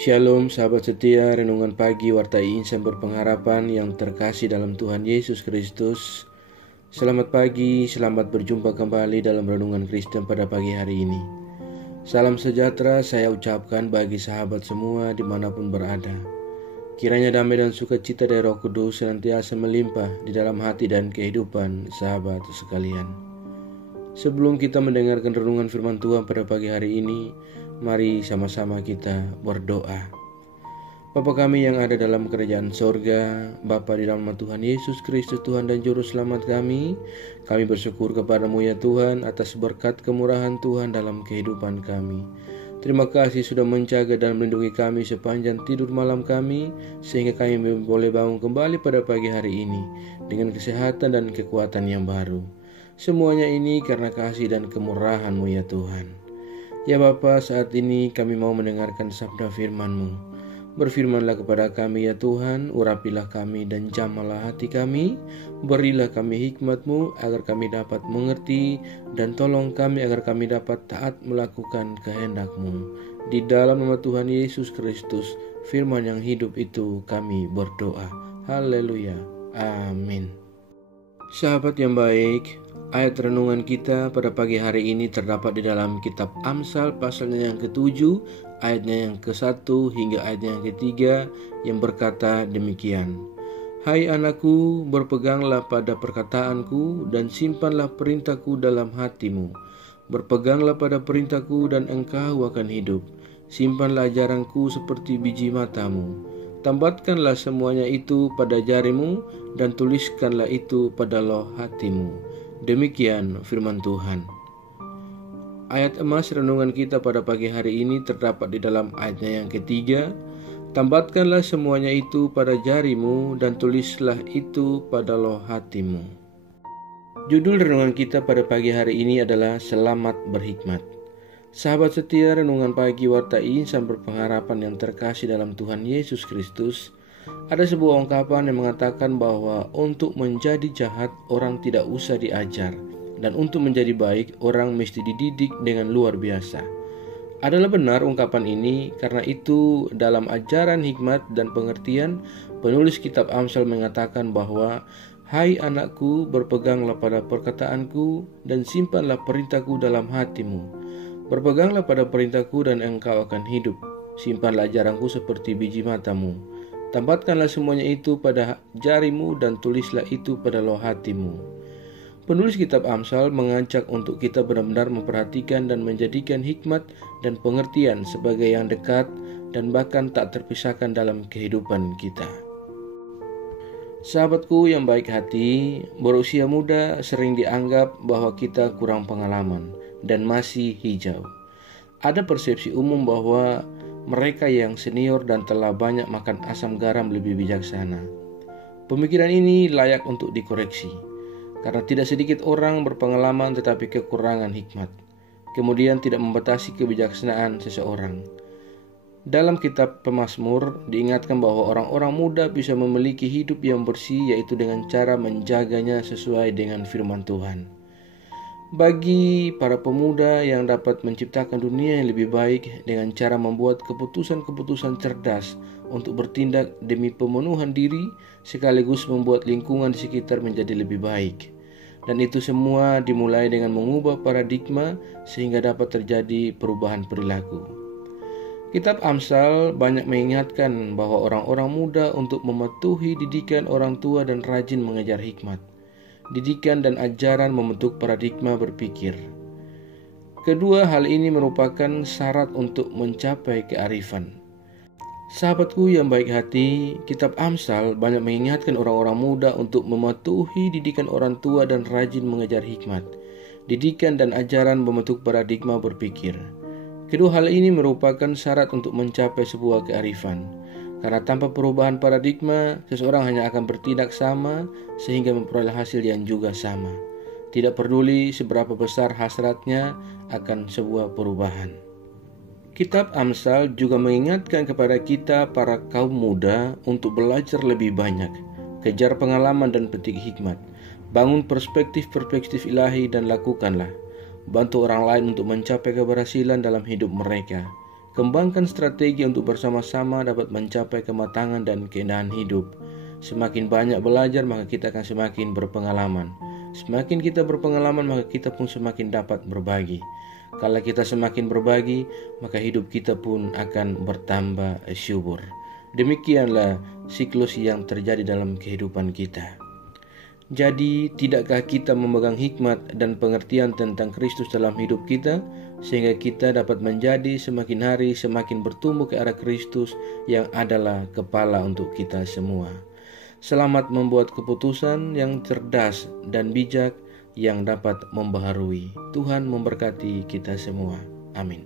Shalom sahabat setia, renungan pagi Warta Insan Berpengharapan yang terkasih dalam Tuhan Yesus Kristus. Selamat pagi, selamat berjumpa kembali dalam renungan Kristen pada pagi hari ini. Salam sejahtera saya ucapkan bagi sahabat semua dimanapun berada. Kiranya damai dan sukacita dari Roh Kudus senantiasa melimpah di dalam hati dan kehidupan sahabat sekalian. Sebelum kita mendengarkan renungan firman Tuhan pada pagi hari ini, mari sama-sama kita berdoa. Bapa kami yang ada dalam kerajaan sorga, Bapa di dalam nama Tuhan Yesus Kristus Tuhan dan Juru Selamat kami bersyukur kepadamu ya Tuhan atas berkat kemurahan Tuhan dalam kehidupan kami. Terima kasih sudah menjaga dan melindungi kami sepanjang tidur malam kami, sehingga kami boleh bangun kembali pada pagi hari ini dengan kesehatan dan kekuatan yang baru. Semuanya ini karena kasih dan kemurahan-Mu ya Tuhan. Ya Bapa, saat ini kami mau mendengarkan sabda firman-Mu. Berfirmanlah kepada kami ya Tuhan, urapilah kami dan jamalah hati kami, berilah kami hikmat-Mu agar kami dapat mengerti, dan tolong kami agar kami dapat taat melakukan kehendak-Mu. Di dalam nama Tuhan Yesus Kristus, firman yang hidup itu kami berdoa. Haleluya. Amin. Sahabat yang baik, ayat renungan kita pada pagi hari ini terdapat di dalam kitab Amsal pasalnya yang ke-7, ayatnya yang ke-1 hingga ayatnya yang ke-3 yang berkata demikian. Hai anakku, berpeganglah pada perkataanku dan simpanlah perintahku dalam hatimu. Berpeganglah pada perintahku dan engkau akan hidup. Simpanlah ajaranku seperti biji matamu. Tambatkanlah semuanya itu pada jarimu dan tuliskanlah itu pada loh hatimu. Demikian firman Tuhan. Ayat emas renungan kita pada pagi hari ini terdapat di dalam ayatnya yang ketiga. Tambatkanlah semuanya itu pada jarimu dan tulislah itu pada loh hatimu. Judul renungan kita pada pagi hari ini adalah Selamat Berhikmat. Sahabat setia, renungan pagi Warta Insan Berpengharapan yang terkasih dalam Tuhan Yesus Kristus, ada sebuah ungkapan yang mengatakan bahwa untuk menjadi jahat orang tidak usah diajar, dan untuk menjadi baik orang mesti dididik dengan luar biasa. Adalah benar ungkapan ini, karena itu dalam ajaran hikmat dan pengertian, penulis kitab Amsal mengatakan bahwa hai anakku, berpeganglah pada perkataanku dan simpanlah perintahku dalam hatimu. Berpeganglah pada perintahku dan engkau akan hidup. Simpanlah ajaranku seperti biji matamu. Tambatkanlah semuanya itu pada jarimu dan tulislah itu pada loh hatimu. Penulis kitab Amsal mengajak untuk kita benar-benar memperhatikan dan menjadikan hikmat dan pengertian sebagai yang dekat dan bahkan tak terpisahkan dalam kehidupan kita. Sahabatku yang baik hati, berusia muda sering dianggap bahwa kita kurang pengalaman dan masih hijau. Ada persepsi umum bahwa mereka yang senior dan telah banyak makan asam garam lebih bijaksana. Pemikiran ini layak untuk dikoreksi, karena tidak sedikit orang berpengalaman tetapi kekurangan hikmat, kemudian tidak membatasi kebijaksanaan seseorang. Dalam kitab Pemazmur diingatkan bahwa orang-orang muda bisa memiliki hidup yang bersih, yaitu dengan cara menjaganya sesuai dengan firman Tuhan. Bagi para pemuda yang dapat menciptakan dunia yang lebih baik dengan cara membuat keputusan-keputusan cerdas untuk bertindak demi pemenuhan diri, sekaligus membuat lingkungan di sekitar menjadi lebih baik. Dan itu semua dimulai dengan mengubah paradigma sehingga dapat terjadi perubahan perilaku. Kitab Amsal banyak mengingatkan bahwa orang-orang muda untuk mematuhi didikan orang tua dan rajin mengejar hikmat. Didikan dan ajaran membentuk paradigma berpikir. Kedua hal ini merupakan syarat untuk mencapai kearifan. Sahabatku yang baik hati, kitab Amsal banyak mengingatkan orang-orang muda untuk mematuhi didikan orang tua dan rajin mengejar hikmat. Didikan dan ajaran membentuk paradigma berpikir. Kedua hal ini merupakan syarat untuk mencapai sebuah kearifan. Karena tanpa perubahan paradigma, seseorang hanya akan bertindak sama sehingga memperoleh hasil yang juga sama. Tidak peduli seberapa besar hasratnya akan sebuah perubahan. Kitab Amsal juga mengingatkan kepada kita para kaum muda untuk belajar lebih banyak, kejar pengalaman dan petik hikmat, bangun perspektif-perspektif ilahi dan lakukanlah. Bantu orang lain untuk mencapai keberhasilan dalam hidup mereka. Kembangkan strategi untuk bersama-sama dapat mencapai kematangan dan keindahan hidup. Semakin banyak belajar, maka kita akan semakin berpengalaman. Semakin kita berpengalaman, maka kita pun semakin dapat berbagi. Kalau kita semakin berbagi, maka hidup kita pun akan bertambah subur. Demikianlah siklus yang terjadi dalam kehidupan kita. Jadi, tidakkah kita memegang hikmat dan pengertian tentang Kristus dalam hidup kita, sehingga kita dapat menjadi semakin hari semakin bertumbuh ke arah Kristus yang adalah kepala untuk kita semua. Selamat membuat keputusan yang cerdas dan bijak yang dapat membaharui. Tuhan memberkati kita semua. Amin.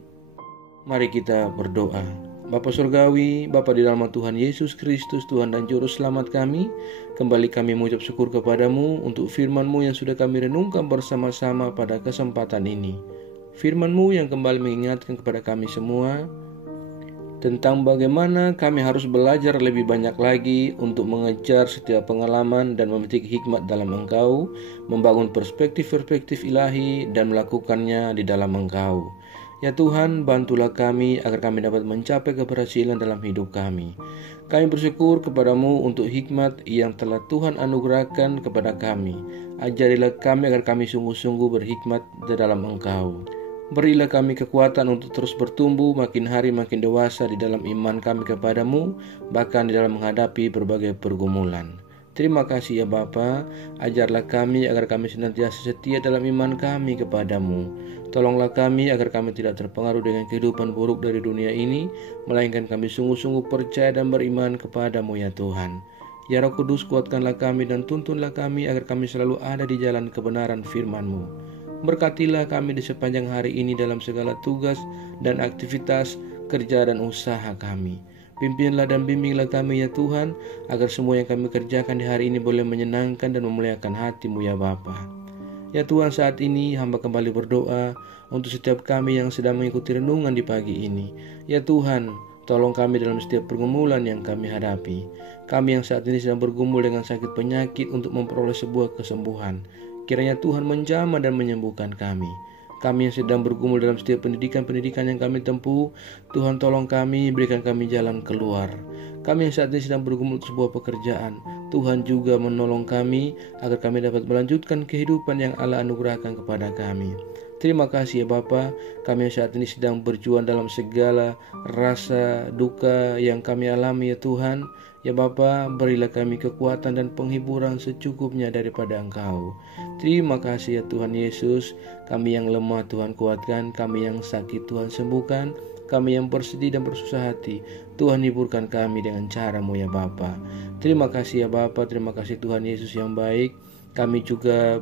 Mari kita berdoa. Bapa Surgawi, Bapa di dalam Tuhan Yesus Kristus, Tuhan dan Juru Selamat kami, kembali kami mengucap syukur kepadamu untuk firman-Mu yang sudah kami renungkan bersama-sama pada kesempatan ini. Firman-Mu yang kembali mengingatkan kepada kami semua tentang bagaimana kami harus belajar lebih banyak lagi untuk mengejar setiap pengalaman dan memetik hikmat dalam Engkau, membangun perspektif-perspektif ilahi dan melakukannya di dalam Engkau. Ya Tuhan, bantulah kami agar kami dapat mencapai keberhasilan dalam hidup kami. Kami bersyukur kepadamu untuk hikmat yang telah Tuhan anugerahkan kepada kami. Ajarilah kami agar kami sungguh-sungguh berhikmat di dalam Engkau. Berilah kami kekuatan untuk terus bertumbuh makin hari makin dewasa di dalam iman kami kepadamu, bahkan di dalam menghadapi berbagai pergumulan. Terima kasih ya Bapa, ajarlah kami agar kami senantiasa setia dalam iman kami kepadamu. Tolonglah kami agar kami tidak terpengaruh dengan kehidupan buruk dari dunia ini, melainkan kami sungguh-sungguh percaya dan beriman kepadamu ya Tuhan. Ya Roh Kudus, kuatkanlah kami dan tuntunlah kami agar kami selalu ada di jalan kebenaran firman-Mu. Berkatilah kami di sepanjang hari ini dalam segala tugas dan aktivitas kerja dan usaha kami. Pimpinlah dan bimbinglah kami ya Tuhan, agar semua yang kami kerjakan di hari ini boleh menyenangkan dan memuliakan hati-Mu ya Bapa. Ya Tuhan, saat ini hamba kembali berdoa untuk setiap kami yang sedang mengikuti renungan di pagi ini. Ya Tuhan, tolong kami dalam setiap pergumulan yang kami hadapi. Kami yang saat ini sedang bergumul dengan sakit penyakit untuk memperoleh sebuah kesembuhan. Kiranya Tuhan menjamah dan menyembuhkan kami. Kami yang sedang bergumul dalam setiap pendidikan yang kami tempuh, Tuhan tolong kami, berikan kami jalan keluar. Kami yang saat ini sedang bergumul untuk sebuah pekerjaan, Tuhan juga menolong kami agar kami dapat melanjutkan kehidupan yang Allah anugerahkan kepada kami. Terima kasih ya Bapa, kami yang saat ini sedang berjuang dalam segala rasa duka yang kami alami ya Tuhan. Ya Bapa, berilah kami kekuatan dan penghiburan secukupnya daripada Engkau. Terima kasih ya Tuhan Yesus, kami yang lemah Tuhan kuatkan, kami yang sakit Tuhan sembuhkan, kami yang bersedih dan bersusah hati, Tuhan hiburkan kami dengan cara-Mu ya Bapa. Terima kasih ya Bapa, terima kasih Tuhan Yesus yang baik. Kami juga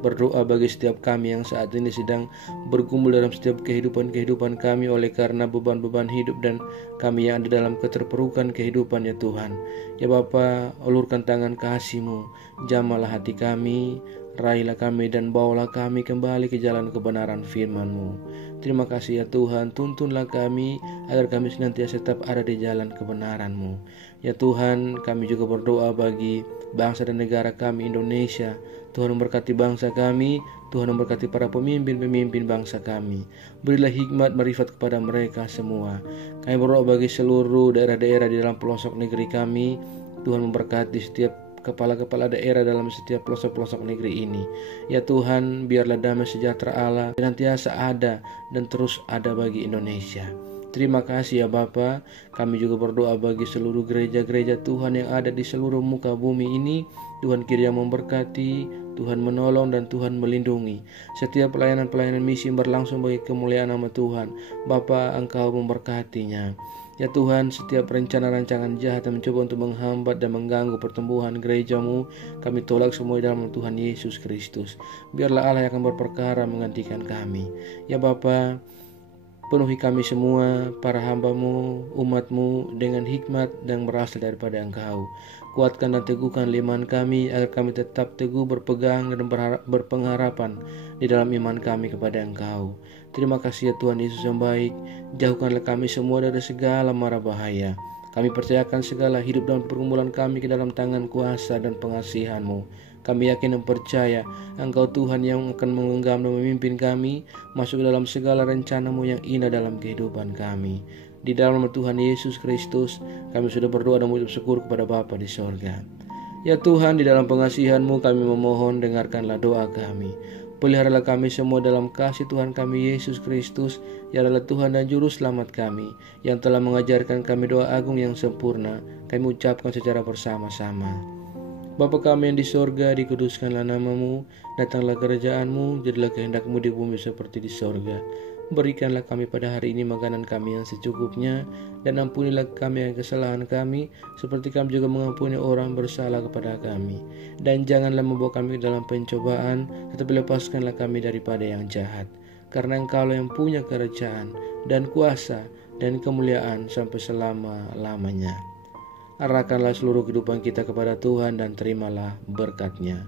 berdoa bagi setiap kami yang saat ini sedang bergumul dalam setiap kehidupan kami oleh karena beban-beban hidup dan kami yang ada dalam keterpurukan kehidupan ya Tuhan. Ya Bapa, ulurkan tangan kasih-Mu, jamahlah hati kami, raihlah kami dan bawalah kami kembali ke jalan kebenaran firman-Mu. Terima kasih ya Tuhan, tuntunlah kami agar kami senantiasa tetap ada di jalan kebenaran-Mu. Ya Tuhan, kami juga berdoa bagi bangsa dan negara kami Indonesia. Tuhan memberkati bangsa kami, Tuhan memberkati para pemimpin bangsa kami. Berilah hikmat marifat kepada mereka semua. Kami berdoa bagi seluruh daerah-daerah di dalam pelosok negeri kami. Tuhan memberkati setiap kepala-kepala daerah dalam setiap pelosok-pelosok negeri ini. Ya Tuhan, biarlah damai sejahtera Allah senantiasa ada dan terus ada bagi Indonesia. Terima kasih ya Bapa. Kami juga berdoa bagi seluruh gereja-gereja Tuhan yang ada di seluruh muka bumi ini. Tuhan kiranya memberkati, Tuhan menolong dan Tuhan melindungi. Setiap pelayanan-pelayanan misi berlangsung bagi kemuliaan nama Tuhan. Bapa, Engkau memberkatinya. Ya Tuhan, setiap rencana-rancangan jahat yang mencoba untuk menghambat dan mengganggu pertumbuhan gereja-Mu, kami tolak semua dalam Tuhan Yesus Kristus. Biarlah Allah yang akan berperkara menggantikan kami. Ya Bapa, penuhi kami semua, para hamba-Mu, umat-Mu dengan hikmat yang berasal daripada Engkau. Kuatkan dan teguhkan iman kami agar kami tetap teguh berpegang dan berpengharapan di dalam iman kami kepada Engkau. Terima kasih ya Tuhan Yesus yang baik. Jauhkanlah kami semua dari segala mara bahaya. Kami percayakan segala hidup dan pergumulan kami ke dalam tangan kuasa dan pengasihan-Mu. Kami yakin dan percaya Engkau Tuhan yang akan menggenggam dan memimpin kami masuk ke dalam segala rencana-Mu yang indah dalam kehidupan kami. Di dalam nama Tuhan Yesus Kristus, kami sudah berdoa dan mengucap syukur kepada Bapa di sorga. Ya Tuhan, di dalam pengasihan-Mu kami memohon, dengarkanlah doa kami. Peliharalah kami semua dalam kasih Tuhan kami Yesus Kristus, yang adalah Tuhan dan Juru Selamat kami, yang telah mengajarkan kami doa agung yang sempurna. Kami ucapkan secara bersama-sama. Bapa kami yang di sorga, dikuduskanlah nama-Mu, datanglah kerajaan-Mu, jadilah kehendak-Mu di bumi seperti di sorga. Berikanlah kami pada hari ini makanan kami yang secukupnya, dan ampunilah kami yang kesalahan kami, seperti kami juga mengampuni orang bersalah kepada kami. Dan janganlah membawa kami ke dalam pencobaan, tetapi lepaskanlah kami daripada yang jahat. Karena Engkau yang punya kerajaan, dan kuasa, dan kemuliaan sampai selama-lamanya. Arahkanlah seluruh kehidupan kita kepada Tuhan dan terimalah berkat-Nya.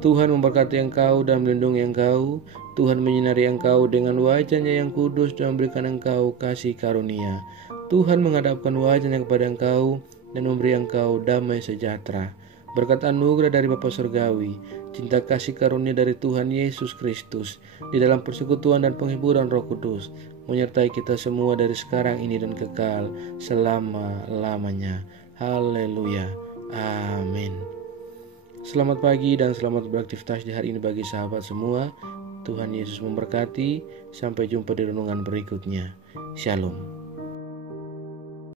Tuhan memberkati engkau dan melindungi engkau. Tuhan menyinari engkau dengan wajah-Nya yang kudus dan memberikan engkau kasih karunia. Tuhan menghadapkan wajah-Nya kepada engkau dan memberi engkau damai sejahtera. Berkat anugerah dari Bapa Surgawi, cinta kasih karunia dari Tuhan Yesus Kristus, di dalam persekutuan dan penghiburan Roh Kudus, menyertai kita semua dari sekarang ini dan kekal selama-lamanya. Haleluya. Amin. Selamat pagi dan selamat beraktivitas di hari ini bagi sahabat semua. Tuhan Yesus memberkati. Sampai jumpa di renungan berikutnya. Shalom.